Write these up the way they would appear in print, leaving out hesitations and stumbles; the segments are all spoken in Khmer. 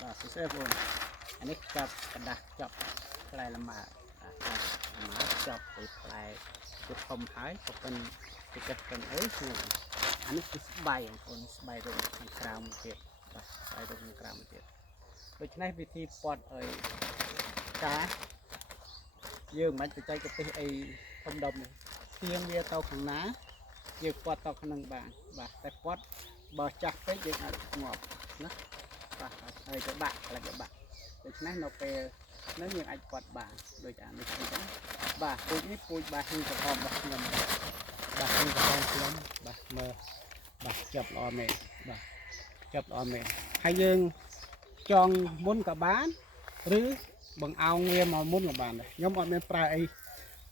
សួស្តីបងអានេះចប់กระดาษចប់ផ្លែលម៉ើចប់ពីផ្លែជុំធំហើយក៏ប៉ុនទៅចិត្តប៉ុនអីគឺអានេះគឺស្បៃបងប្អូនស្បៃរងខាងក្រៅមួយទៀតបាទស្បៃរងខាងក្រៅមួយទៀតដូច្នេះវិធីពត់ឲ្យការយើងមិនបច្ចេកទេសអីធំដុំនេះទៀងវាទៅខាងណាយើងពត់ទៅក្នុងបានបាទតែពត់បើចាស់ពេកយើងអាចងាប់ណាបាទហើយទៅបាក់ខ្លាចទៅបាក់ដូច្នេះនៅពេលនេះយើងអាចពត់បានដូចអានេះអញ្ចឹងបាទពូជនេះពូជបាទហ៊ីក្រហមរបស់ខ្ញុំបាទហ៊ីក្រហមខ្ញុំបាទមើលបាទចាប់ល្អមែនបាទចាប់ល្អមែនហើយយើងចងមុនក៏បានឬបង្អោងវាមកមុនក៏បានដែរខ្ញុំអត់មានប្រើអី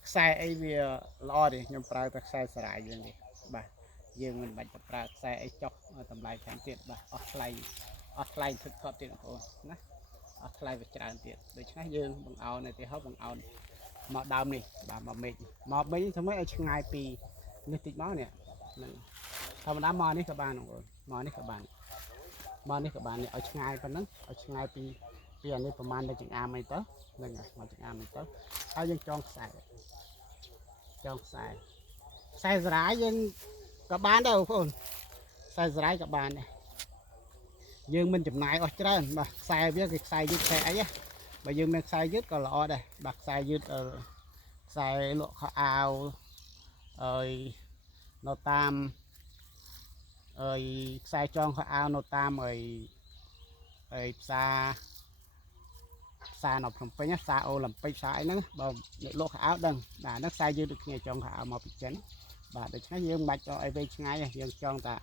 ខ្សែអីវាល្អទេខ្ញុំប្រើតែខ្សែសារាយយើងទេបាទយើងមិនបាច់ទៅប្រើខ្សែអីចុះតម្លៃខាងទៀតបាទអស់ថ្លៃទឹកថត់ទៀតបងប្អូនណាអស់ថ្លៃវាច្រើនទៀតដូច្នេះយើងបង្អោននៅទីហោបង្អោនមកដើមនេះបាទមកមេឃធ្វើម៉េចឲ្យឆ្ងាយពីនេះតិចមកនេះហ្នឹងធម្មតាមកនេះក៏បានបងប្អូនមកនេះក៏បាននេះឲ្យឆ្ងាយប៉ុណ្ណឹងឲ្យឆ្ងាយពីអានេះប្រហែលនៅចង្អាមអីទៅហ្នឹងហើយមកចង្អាមអីទៅហើយយើងចងខ្សែសារាយយើងក៏បានដែរបងប្អូនខ្សែសារាយក៏បានដែរយើងមិនចំណាយអស់ច្រើនបាទខ្សែវាគឺខ្សែយឺតខ្សែអីណាបើយើងមានខ្សែយឺតក៏ល្អដែរបាទខ្សែយឺតខ្សែលក់ខោអាវហើយនៅតាមខ្សែចងខោអាវនៅតាមផ្សារនៅភ្នំពេញផ្សារអូឡ িম্প ិកផ្សារអីហ្នឹងបើលក់ខោអាវដឹងបាទហ្នឹងខ្សែយឺតដូចគ្នាចងខោអាវមកពីចិនបាទដូច្នេះយើងមិនបាច់ឲ្យវែងឆ្ងាយទេយើងចងតែ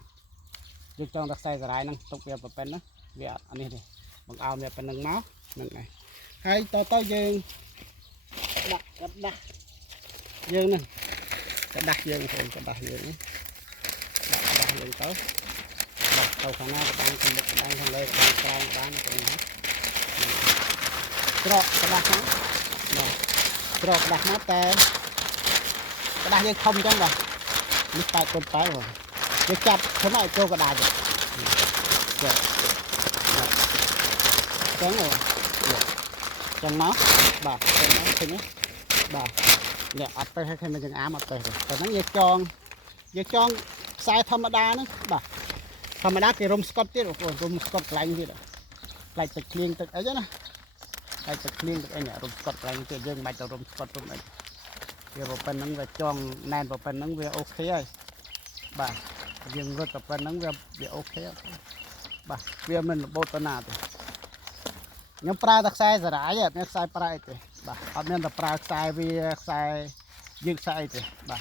ខ្សែសារាយហ្នឹងទុកវាប៉ុណ្ណឹងវាអត់នេះទេបង្អោនវាប៉ុណ្ណឹងមកហ្នឹងហើយហើយតយើងដាក់กระดาษយើងហ្នឹងกระดาษយើងហ្នឹងដាក់กระดาษយើងទៅបាទទៅខាងណាក៏បានខាងមុខក៏បានខាងលើក៏បានក្រោមក៏បានទៅណាច្រកกระดาษហ្នឹងបាទច្រកกระดาษមកតែกระดาษយើងធំអញ្ចឹងបាទនេះ8x8បាទយើងចាប់ធ្វើម៉េចចូលกระดาษចាចឹងមកបាទចឹងមកឃើញទេបាទនេះអត់ទៅឲ្យឃើញមិនចង្អាមអត់ទៅទេប៉ុណ្ណឹងយើងចងខ្សែធម្មតាហ្នឹងបាទធម្មតាគេរុំស្កុតទៀតបងប្អូនរុំស្កុតកន្លែងទៀតខ្លាច់ទឹកភ្លៀងទឹកអីចឹងណាខ្លាច់ទឹកភ្លៀងទឹកអីនេះរុំស្កុតកន្លែងទៀតយើងមិនបាច់ទៅរុំស្កុតរុំអីវាប៉ុណ្ណឹងវាចងណែនប៉ុណ្ណឹងវាអូខេហើយបាទយើងរត់ទៅប៉ុណ្ណឹងវាអូខេបាទវាមិនរបូតទៅណាទេខ្ញុំប្រើតែខ្សែសារាយអត់មានខ្សែប្រើអីទេបាទអត់មានតែប្រើខ្សែវាខ្សែយើងខ្សែអីទេបាទ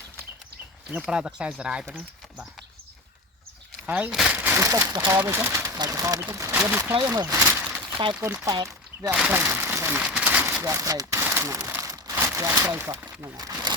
ខ្ញុំប្រើតែខ្សែសារាយប៉ុណ្ណឹងបាទហើយវាទុកចំហវាចឹងបាទចំហវាចឹងវាមិនខ្លីមើល8x8វាអត់ខ្លីវាអត់ខ្លីហ្នឹងវាអត់ខ្លីសោះហ្នឹង